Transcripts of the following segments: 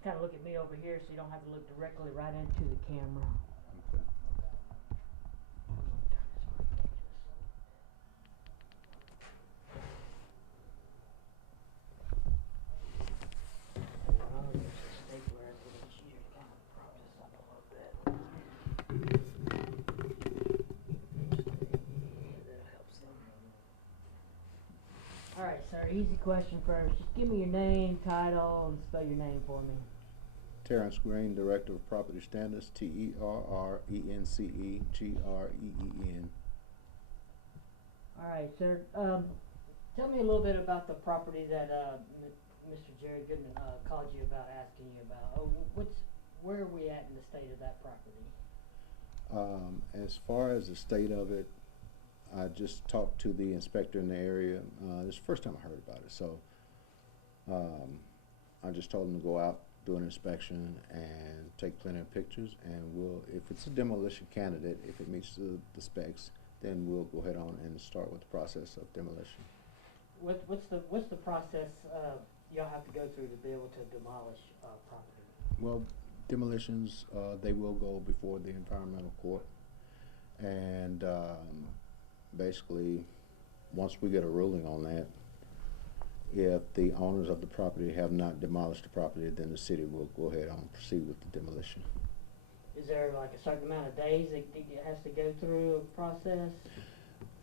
just kind of look at me over here so you don't have to look directly right into the camera. Okay. I'll use the stapler as it is here to kind of prop this up a little bit. That helps them. Alright, sir, easy question first. Just give me your name, title, and spell your name for me. Terrence Green, Director of Property Standards, TerrenceGreen. Alright, sir, tell me a little bit about the property that, Mr. Jerry Goodman, called you about, asking you about. Where are we at in the state of that property? As far as the state of it, I just talked to the inspector in the area. This is the first time I heard about it, so I just told him to go out, do an inspection, and take plenty of pictures. And if it's a demolition candidate, if it meets the specs, then we'll go ahead on and start with the process of demolition. What's the process y'all have to go through to be able to demolish property? Well, demolitions, they will go before the environmental court, and basically, once we get a ruling on that, if the owners of the property have not demolished the property, then the city will go ahead on and proceed with the demolition. Is there like a certain amount of days that it has to go through a process?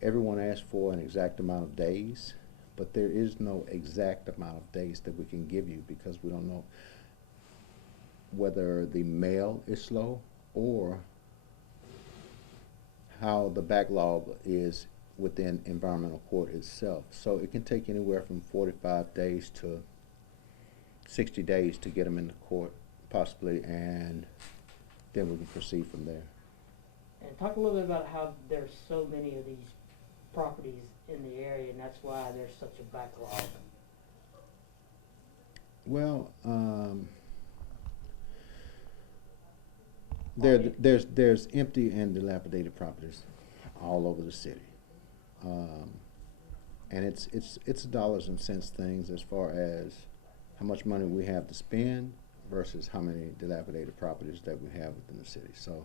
Everyone asks for an exact amount of days, but there is no exact amount of days that we can give you because we don't know whether the mail is slow or how the backlog is within environmental court itself. So it can take anywhere from 45 days to 60 days to get them in the court, possibly, and then we can proceed from there. And talk a little bit about how there's so many of these properties in the area, and that's why there's such a backlog. Well, there's empty and dilapidated properties all over the city, and it's dollars and cents things as far as how much money we have to spend versus how many dilapidated properties that we have within the city. So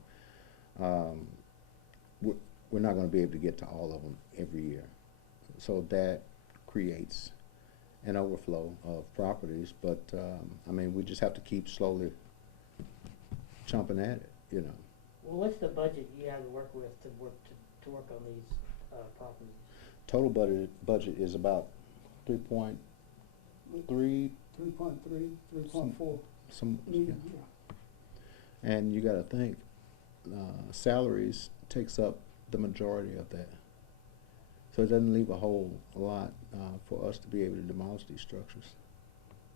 we're not going to be able to get to all of them every year. So that creates an overflow of properties, but I mean, we just have to keep slowly chomping at it, you know. Well, what's the budget you have to work with to work on these properties? Total budget is about 3.3. 3.4. Some, Yeah. and you got to think, salaries takes up the majority of that. So it doesn't leave a whole lot for us to be able to demolish these structures.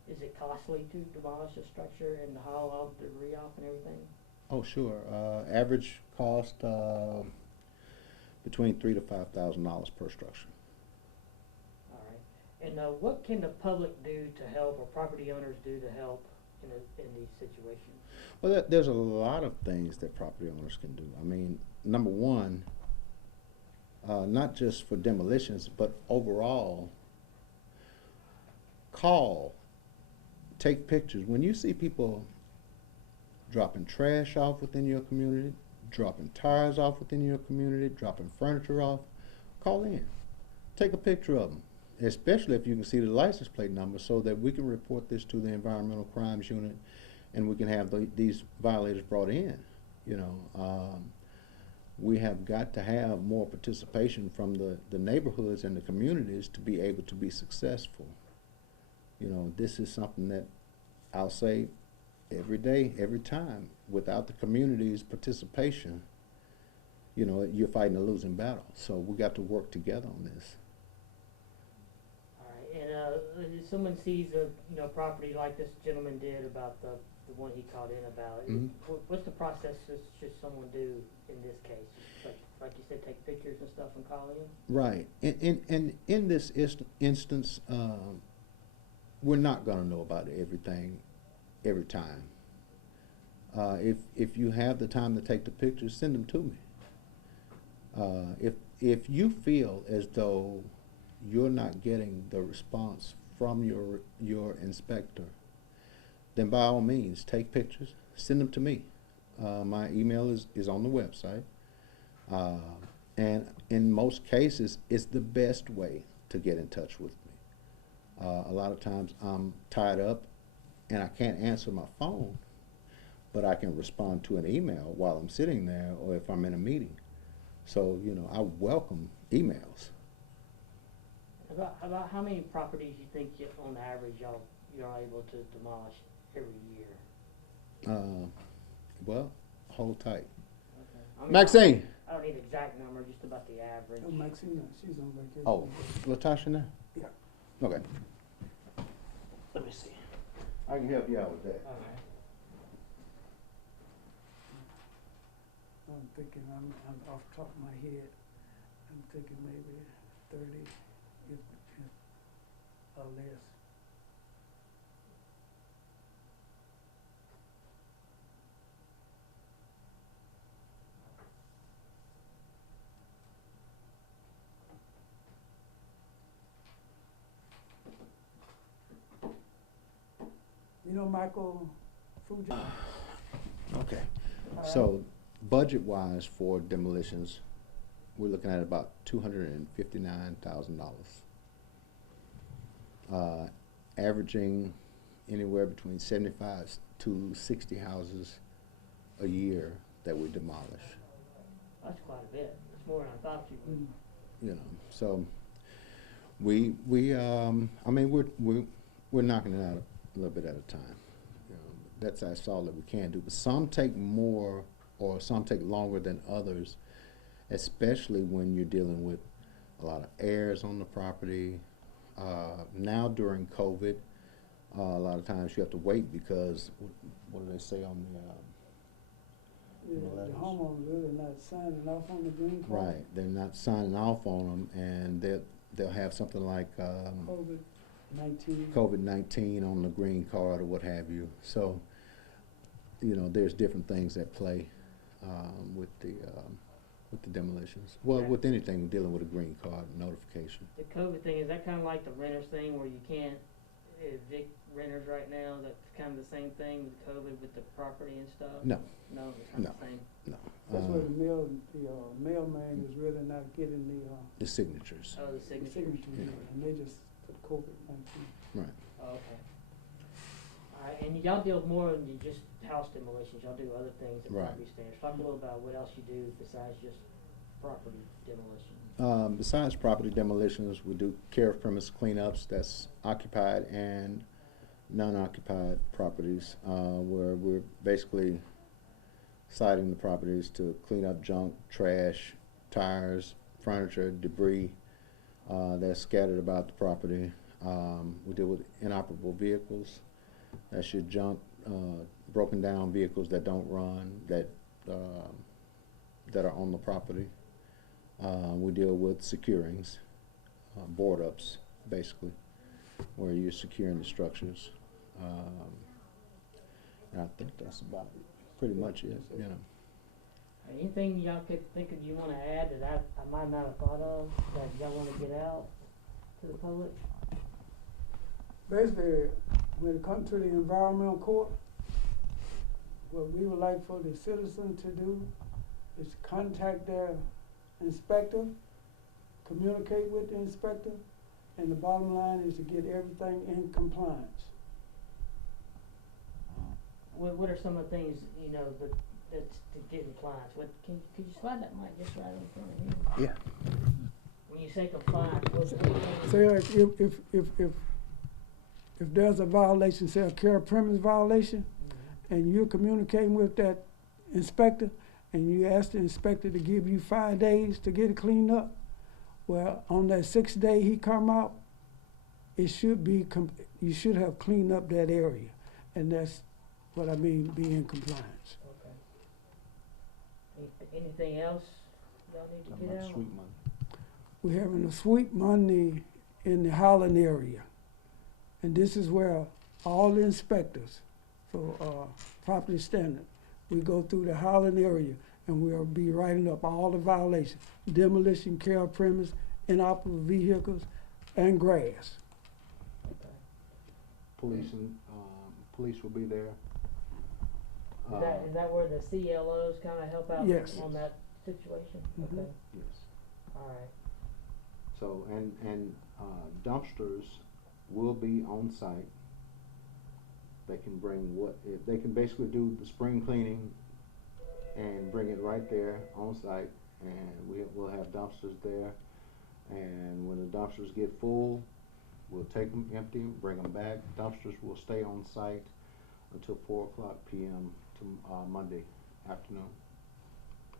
Is it costly to demolish a structure and to haul all the debris off and everything? Oh, sure. Average cost between $3,000 to $5,000 per structure. All right. And what can the public do to help, or property owners do to help in these situations? Well, there's a lot of things that property owners can do. I mean, number one, not just for demolitions, but overall, call, take pictures. When you see people dropping trash off within your community, dropping tires off within your community, dropping furniture off, call in. Take a picture of them, especially if you can see the license plate number, so that we can report this to the Environmental Crimes Unit and we can have these violators brought in. You know, we have got to have more participation from the neighborhoods and the communities to be able to be successful. You know, this is something that I'll say every day, every time. Without the community's participation, you know, you're fighting a losing battle. So we got to work together on this. All right. And if someone sees a property like this gentleman did about the one he called in about, what's the process should someone do in this case? Like you said, take pictures and stuff and call in? Right. And in this instance, we're not going to know about everything every time. If you have the time to take the pictures, send them to me. If you feel as though you're not getting the response from your inspector, then by all means, take pictures, send them to me. My email is on the website. And in most cases, it's the best way to get in touch with me. A lot of times I'm tied up and I can't answer my phone, but I can respond to an email while I'm sitting there or if I'm in a meeting. So, you know, I welcome emails. About how many properties you think on average you're able to demolish every year? Well, hold tight. Okay. I mean, Maxine! I don't need an exact number, just about the average. Oh, Maxine, she's on vacation. Oh, Latasha now? Yeah. Okay. Let me see. I can help you out with that. All right. I'm thinking, I'm off the top of my head, I'm thinking maybe 30 if or less. You know Michael Fuji? Okay. All right. So, budget-wise for demolitions, we're looking at about $259,000. Averaging anywhere between 75 to 60 houses a year that we demolish. That's quite a bit. That's more than I thought you would. You know, so I mean, we're knocking it out a little bit at a time. You know, that's all that we can do. But some take more, or some take longer than others, especially when you're dealing with a lot of heirs on the property. Now during COVID, a lot of times you have to wait because what do they say on the Yeah, the letters? homeowner's really not signing off on the green card. right? They're not signing off on them, and they'll have something like COVID-19. COVID-19 on the green card or what have you. So, you know, there's different things at play with the demolitions. Well, Okay. with anything dealing with a green card notification. The COVID thing, is that kind of like the renters thing where you can't evict renters right now? That's kind of the same thing with COVID with the property and stuff? No, No, it's not the same. no. That's where the mailman is really not getting The signatures. Oh, the the signature. signature, Yeah. and they just put COVID-19. Right. Oh, okay. All right, and y'all deal more than just house demolitions. Y'all do other things at Right. property standards. Talk a little about what else you do besides just property demolition. Besides property demolitions, we do care of premise cleanups. That's occupied and non-occupied properties, where we're basically citing the properties to clean up junk, trash, tires, furniture, debris that's scattered about the property. We deal with inoperable vehicles. That's your junk, broken down vehicles that don't run, that are on the property. We deal with securings, board ups, basically, where you're securing the structures. And I think that's about pretty much it, you know. Anything y'all could think of you want to add that I might not have thought of that y'all want to get out to the public? Basically, when it comes to the environmental court, what we would like for the citizen to do is contact their inspector, communicate with the inspector, and the bottom line is to get everything in compliance. What are some of the things, you know, that's to get in compliance? Could you slide that mic just right in front of you? Yeah. When you say compliance, what's the Say like if there's a violation, say a care of premise violation, and you're communicating with that inspector, and you ask the inspector to give you 5 days to get it cleaned up, well, on that 6th day he come out, it should be, you should have cleaned up that area. And that's what I mean, be in compliance. Okay. Anything else y'all need to get out? Sweet money. We're having a sweep Monday in the Holland area. And this is where all the inspectors for property standard, we go through the Holland area and we'll be writing up all the violations, demolition, care of premise, inoperable vehicles, and grass. Police police will be there. Is that where the CLOs kinda help out Yes. on that situation? Mhm. Okay, Yes. alright, So, and dumpsters will be on site. They can bring they can basically do the spring cleaning and bring it right there on site, and we'll have dumpsters there. And when the dumpsters get full, we'll take them empty, bring them back. Dumpsters will stay on site until 4:00 p.m. to Monday afternoon.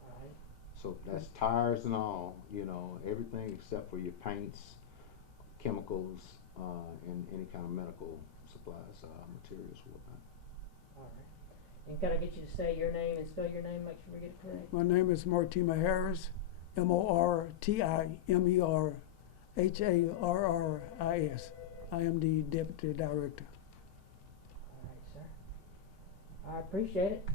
alright, So that's tires and all, everything except for your paints, chemicals, and any kind of medical supplies, materials, whatnot. alright. And can I get you to say your name and spell your name, make sure we get it correct? My name is Mortimer Harris, Mortimerharris. I am the Deputy Director. Alright, sir. I appreciate it.